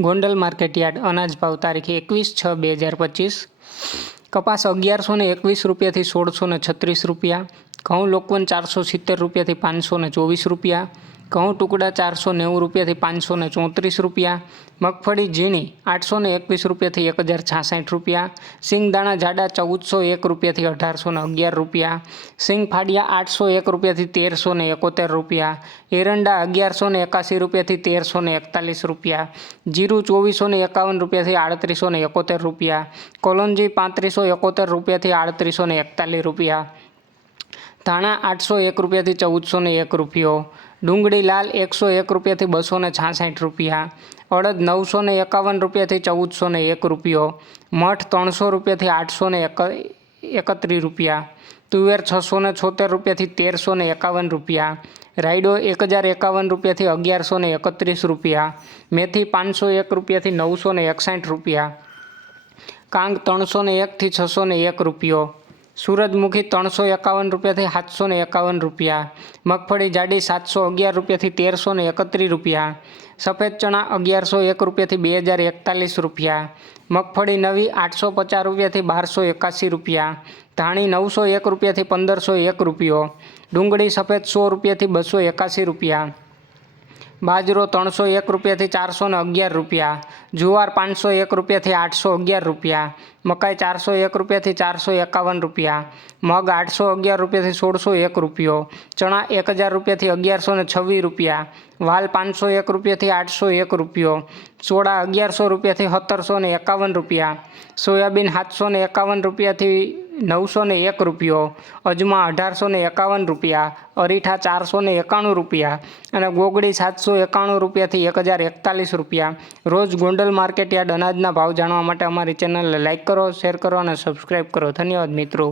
Gondal market yard અનાજ ભાવ તારીખ 21/6/2025। કપાસ 1121 રૂપિયાથી 1636 રૂપિયા, ઘઉં લોકવન 470 રૂપિયાથી 524 રૂપિયા, ઘઉં ટુકડા 490 રૂપિયાથી 534 રૂપિયા, મગફળી ઝીણી 821 રૂપિયાથી 1066 રૂપિયા, સિંગદાણા જાડા 1401 રૂપિયાથી 1811 રૂપિયા, સિંગ ફાડિયા 801 રૂપિયાથી 1371 રૂપિયા, એરંડા 1181 રૂપિયાથી 1341 રૂપિયા, જીરું 2451 રૂપિયાથી 3871 રૂપિયા, કોલંજી 3571 રૂપિયાથી 3841 રૂપિયા, ધાણા 801 રૂપિયાથી 1401 રૂપિયો, ડુંગળી લાલ 101 રૂપિયાથી 266 રૂપિયા, અડદ 951 રૂપિયાથી 1401 રૂપિયો, મઠ 300 રૂપિયાથી 831 રૂપિયા, તુવેર 676 રૂપિયાથી 1351 રૂપિયા, રાયડો 1051 રૂપિયાથી 1131 રૂપિયા, મેથી 501 રૂપિયાથી 961 રૂપિયા, કાંગ 301થી 601 રૂપિયો, સૂરજમુખી 351 રૂપિયાથી 751 રૂપિયા, મગફળી જાડી 711 રૂપિયાથી 1331 રૂપિયા, સફેદ ચણા 1101 રૂપિયાથી 2041 રૂપિયા, મગફળી નવી 850 રૂપિયાથી 1281 રૂપિયા, ધાણી 901 રૂપિયાથી 1501 રૂપિયો, ડુંગળી સફેદ 100 રૂપિયાથી 281 રૂપિયા, બાજરો 301 રૂપિયાથી 411 રૂપિયા, જુવાર 501 રૂપિયાથી 811 રૂપિયા, મકાઈ 401 રૂપિયાથી 451 રૂપિયા, મગ 811 રૂપિયાથી 1601 રૂપિયો, ચણા 1000 રૂપિયાથી 1126 રૂપિયા, વાલ 501 રૂપિયાથી 801 રૂપિયો, સોડા 1100 રૂપિયાથી 1751 રૂપિયા, સોયાબીન 751 રૂપિયાથી 901 રૂપિયો, અજમા 1851 રૂપિયા, અરીઠા 491 રૂપિયા અને ગોગડી 791 રૂપિયાથી 1041 રૂપિયા। રોજ ગોંડલ માર્કેટયાર્ડ અનાજના ભાવ જાણવા માટે અમારી ચેનલને લાઇક કરો, શેર કરો અને સબસ્ક્રાઈબ કરો। ધન્યવાદ મિત્રો।